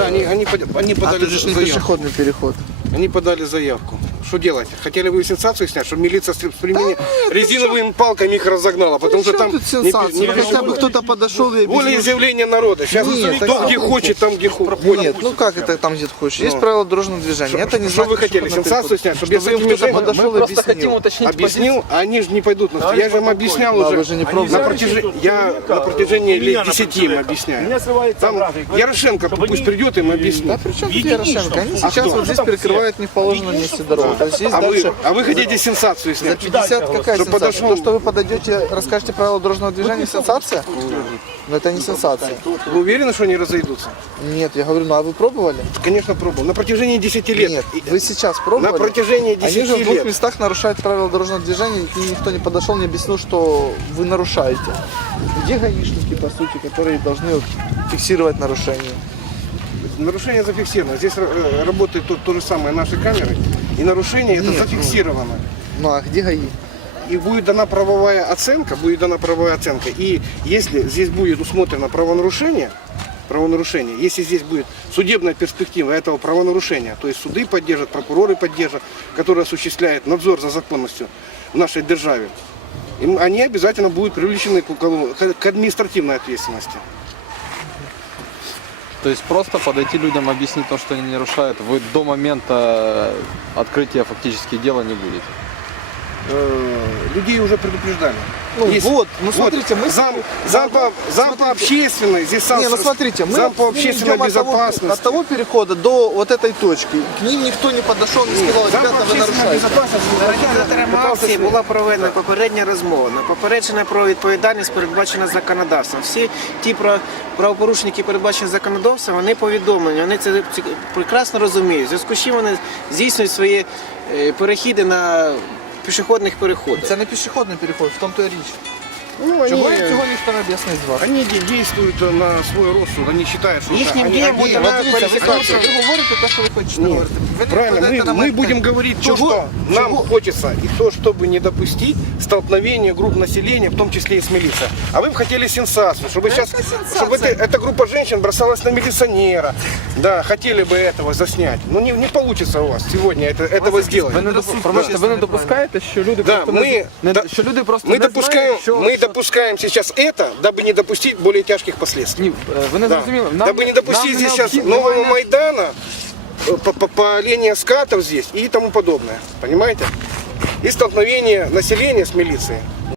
они подали Тут же ж не заявку. пешеходный переход. Они подали заявку. Что делать? Хотели вы сенсацию снять, чтобы милиция с применением резиновыми палками их разогнала, потому что там тут сенсация? не Хотя бы кто-то подошел и объяснил, волеизъявление народа. Сейчас Нет, кто так где хочет, там где хочет. Нет, ну как это там где-то хочешь? Есть правила дорожного движения. Это не Что знак вы хотели? пешеходного Сенсацию перехода. снять? Чтобы я с Чтобы им этими кто-то женщинами подошел и просто хотим объяснил. уточнить объяснил, а они же не пойдут. Я же им объяснял Да, уже. вы же не пробовали. Я на протяжении лет 10 им объясняю. Там Ярошенко пусть придет им объяснит. Да при чем тут Ярошенко? Они сейчас кто? вот здесь перекрывают не в положенном месте дорогу. То есть здесь дальше А вы хотите сенсацию за снять? 50 какая Что сенсация? подошел- То, что вы подойдете, расскажете правила дорожного движения, сенсация? Но это не сенсация. Вы уверены, что они разойдутся? Нет, я говорю, ну а вы пробовали? Конечно, пробовал. На протяжении 10 лет. Нет, вы сейчас пробовали? На протяжении 10 Они же в двух лет. местах нарушают правила дорожного движения, и никто не подошел, не объяснил, что вы нарушаете. Где гаишники, по сути, которые должны вот фиксировать нарушения? Нарушение зафиксировано. Здесь работает то же самое наши камеры. И нарушение это Нет, зафиксировано. Ну а где ГАИ? И будет дана правовая оценка, И если здесь будет усмотрено правонарушение, если здесь будет судебная перспектива этого правонарушения, то есть суды поддержат, прокуроры поддержат, которые осуществляют надзор за законностью в нашей державе, они обязательно будут привлечены к административной ответственности. То есть просто подойти людям, объяснить то, что они не нарушают, вы до момента открытия фактически дела не будете. Людей уже предупреждали. Ну вот, ну смотрите, мы... Зам по общественной, здесь сам... Не, ну смотрите, мы зам по с ними общественной идем безопасности. от того перехода до вот этой точки. К ним никто не подошел, не сказал, Зам по ребята, вы общественной нарушаете. безопасности. Організаторами акції була проведена попередня розмова. Попередження про відповідальність передбачена законодавством. Всі ті правопорушники, які передбачені законодавством, вони повідомлені, вони це прекрасно розуміють. В зв'язку з чим вони здійснюють свої перехіди на пішохідних переходах. Це не пішохідний переход, в тому-то і річ. Ну, Чого они, цього ніхто не об'яснить з вас? они действуют на свой розсуд, они считают, что Їхнім они- діям они- буде От дивіться, ви кваліфікація. говорите те, що ви хочете Нет, говорити. Ви не правильно, відповідаєте на мы моє будем питання. говорить то, Чого? что нам Чого? хочется, и то, чтобы не допустить столкновения групп населения, в том числе и с милицией. А вы бы хотели сенсацию, чтобы сейчас, сенсация? чтобы эта группа женщин бросалась на милиционера, да, хотели бы этого заснять. Но не получится у вас сегодня этого сделать. Ви не допускаєте, що люди Да, просто що люди просто мы не допускаем, знають, що... допускаем сейчас это, дабы не допустить более тяжких последствий. Ні, ви не Да. зрозуміли. Дабы не допустить здесь сейчас необхідно нового немає- Майдана, паления скатов здесь и тому подобное. Понимаете? И столкновение населения с милицией.